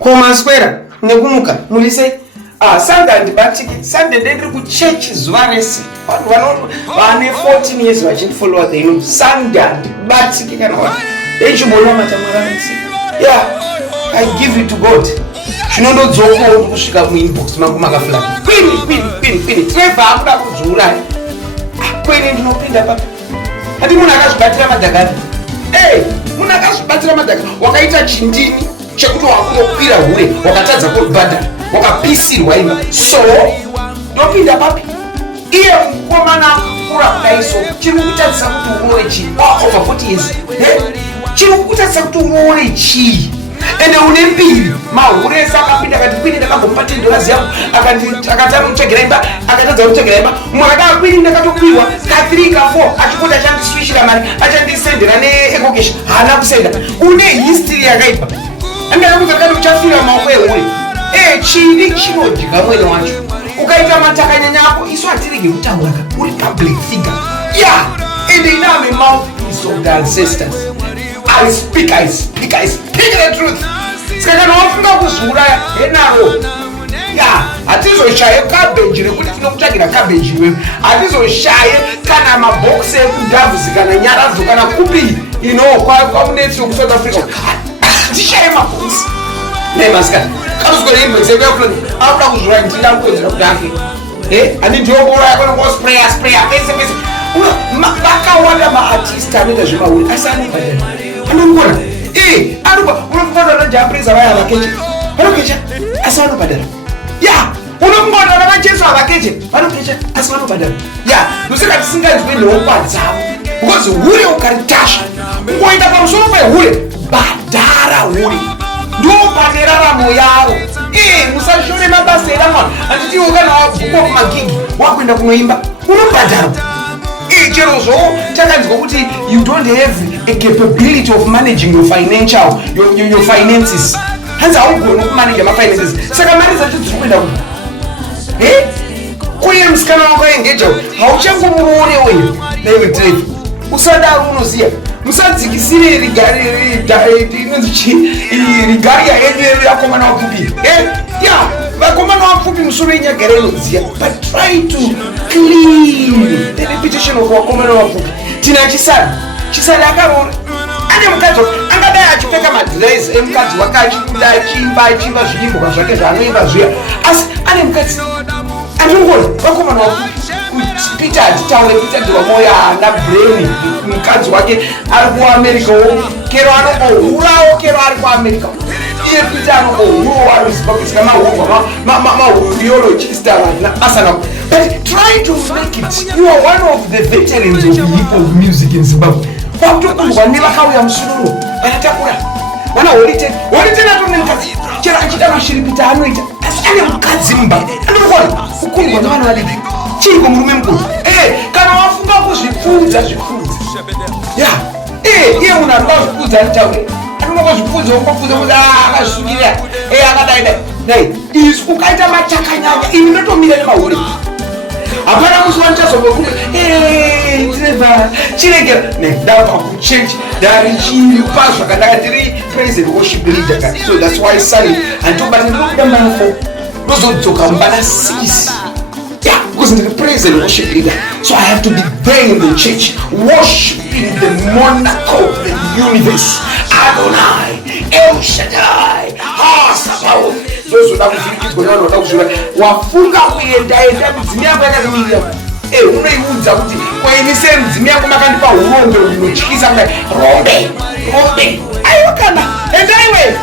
Komaswera nekumuka mulise Sunday andibatiki Sunday ndendiri kuchechi zuva rese vane 14 years vachindifolowa they know Sunday andibatiki kana wati echibona matamwaranisi yeah I give it to God chinondodzoka kusvika muinbox mangu makafulaki kwini Trevor akuda kudzura kwini ndinopinda papa ati munhu akazvibatira madhakani munhu akazvibatira madhakani wakaita chindini chekuti wakunokwira hure wakatadza kubhadhara wakapisirwa imba so ndopinda papi iye mukomana kura kudaiso chiri kutadzisa kuti uroore chii over 40 years chiri kutadzisa kuti uroore chii ende une mbiri mahuresa akapinda akati kwini ndakagompa $10 yangu akatadza kutsvagera imba akatadza kutsvagera imba mumwe akadava kwini ndakatokwirwa ka3 ka4 achipota achandiswishira mari achandisendera neecocation haana kusenda une history yakaipa andakakudza kati uchafira maoko ehure chini chinodya mwene wacho ukaita matakanyanya ako isu hatirege kutaura uri public figure yeah and they know my mouthpiece of the ancestors I speak the truth saka nofunga kuzuraya enaro yeah atizoshaye cabbage rekuti tinokutsvagira cabbage iwe atizoshaye kana mabox ekudhavhuzi kana nyaradzo kana kupi kwamunetsi yoku South Africa tishaye mabox nemasikati kauzikore imwezeko yakuloni akuda kuzvura ndinda kukwenzera kuti ake ani ndiobora yakona kospraya pese vakawanda maartist anoita zvemauri asi anobhadhara anongona unofunga najapresa vaya vakeche vanokecha asi vanobhadhara ya unofunga navajesu avakeche vanokecha asi vanobhadhara ya nosaka tisinganzwi nhongwa dzavo because hure ukaritasha ungoenda pamusoro pehure bhadhara hure ndopane raramo yaro musashore mabasa eramwana anditiwo kana wabvukwa kumagigi wakuenda kunoimba unobhadhara cherozvo takanzwa kuti you don't have a capability of managing your finances hanzi haugoni kumanage mafinances saka mari dzacho dziri kuenda uye musikana wako engeja hauchangomuroore weyo naiwe Trevor usadaro unoziya musadzikisire rigari yedu yakomana wapfupi vakomana wapfupi musoro yenyagara inoziya but try to clean the reputation of vakomana wapfupi tina chisani akaroora ane mukadzi angadai achipfeka madress emukadzi wake achikuda achimba zviimba zvake zvaanoimba zviya asi ane mukadzi andingoni vakomana wapfupi Peter atitaure Peter ndiwamoya haana brain mukadzi wake ari kuamericawo kero anombohurawo kero ari kuamerica iye Peter anombohurawo anozipakuisika mahubiologist basa nako but try to make it you are one of the veterans of hip-hop music in Zimbabwe wakutokundwa nevakauya musururu vanatakura vana holiten atone mukadzi chero achida mashiripita anoita asi ane mukadzi mumba anongona kukundwa nevana vadiki chiko murume mukuru kana wafunga kuzvipfudza iye munhu ari kwazvipfudza anitaure anonga kwazvipfudza ongopfudza kuti akazvukirira akadaidai isu ukaita matakanyanya ini ndotomira nemahure hapana musi wanichazombokume Trevor chiregera ndava pakuchechi ndari chipa zvakanaka ndiri praise and worship leader so that's why I say andobati ndinokuda mafo ndozodzoka mumbana 6 because I'm the praise and worship leader. So I have to be there in the church, worshiping the monarch of the universe, Adonai, El Shaddai, Hasabaoth. Those who have been going on without you, wafunga kuyendaenda mdzimia yakakamira. Unoiudza kuti kwainise mdzimia yako makandipa urombe unotyisa kudai rombe. Aiwa kana. And anyway,